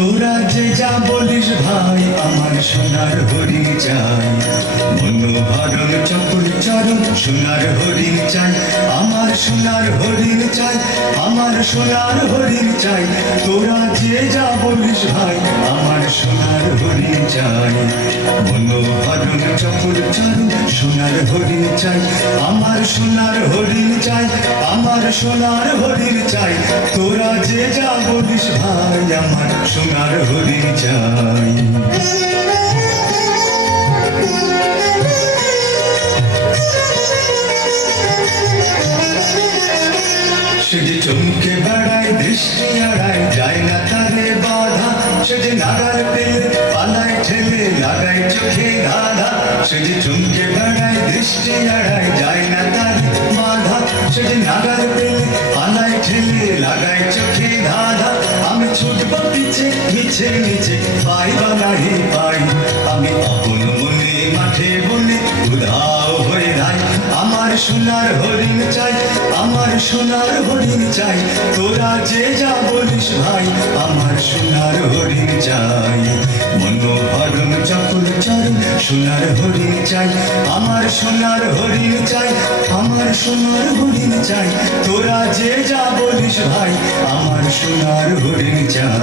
তোরা যে যা বলিস ভাই আমার সোনার হরিণ চাই, মনোহরণ চকুর চরণ সোনার হরিণ চাই, আমার সোনার হরিণ চাই, আমার সোনার হরিণ চাই। তোরা যে যা বলিস ভাই আমার সোনার হরিণ চাই, মনোহরণ চকুর চরণ সোনার হরিণ চাই, আমার সোনার হরিণ চাই, আমার সোনার হরিণ চাই। তোরা যে যা বলিস ভাই আমার সোনার হরিণ চাই। সে যে চমকে বেড়ায় দৃষ্টি এড়ায় যায় না তারে বাধা, সে যে নাগাল পেলে পালায় ঠেলে লাগায় চোখে ধাঁধা, সে যে চমকে বেড়ায় দৃষ্টি এড়ায় যায় না তারে বাধা, সে যে নাগাল পেলে পালায় ঠেলে লাগায় চোখে ধাঁধা। আমি ছুটব পিছে মিছে মিছে পাই বা নাহি পাই, আমি আপন মনে মাঠে বলে উধাও হয়ে যাই। আমার সোনার হরিণ চাই, আমার সোনার হরিণ চাই। তোরা যে যা বলিস ভাই আমার সোনার হরিণ চাই, মনোহরণ চকুর চরণ সোনার হরিণ চাই, আমার সোনার হরিণ চাই, আমার সোনার হরিণ চাই। তোরা যে যা বলিস ভাই আমার সোনার হরিণ চাই।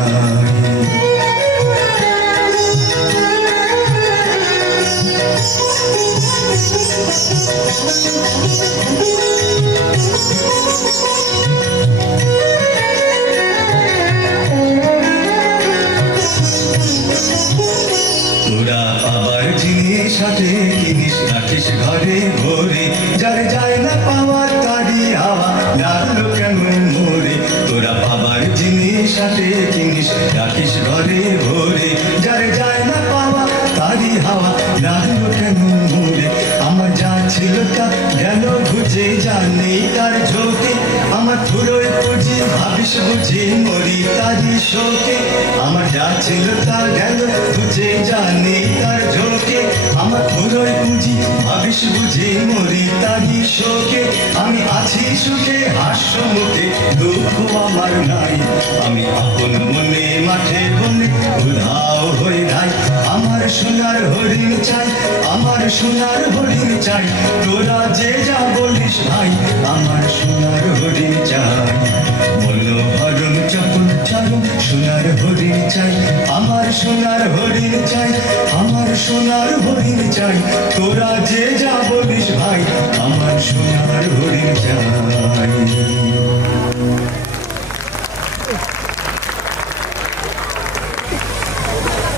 তোরা পাবার জিনিস হাতে কিনিস রাখিস ঘরে ভরে, যারে যায় না পাওয়ার তারি হাওয়া লাগলো কেমন মোরে। তোরা পাবার জিনিস হাতে কিনিস রাখিস ঘরে ভরে, যারে যায় না পাওয়া তারি হাওয়া লাগলো কেমন মোরে। আমার যা ছিল তা গেল বুঝে, যা নেই তার ঝোঁকে আমার থুড়োয় পুঁজি ভাবিস বুঝে মরি তারি শোকে। আমার যা ছিল তা গেল বুঝে, যা নেই তার ঝোঁকে আমার থুড়োয় পুঁজি ভাবিস বুঝে মরি তারি শোকে। আমি আছি সুখে হাস্য মুখে দুঃখ আমার নাই, আমি আপন মনে মাঠে বলে উধাও হয়ে যাই। আমার সোনার হরিণ চাই, আমার সোনার হরিণ চাই। তোরা যে যা বলিস ভাই আমার সোনার হরিণ চাই, মনোহরণ চকুর চরণ সোনার হরিণ চাই, আমার সোনার হরিণ চাই, আমার সোনার হরিণ চাই। তোরা যে যা বলিস ভাই আমার সোনার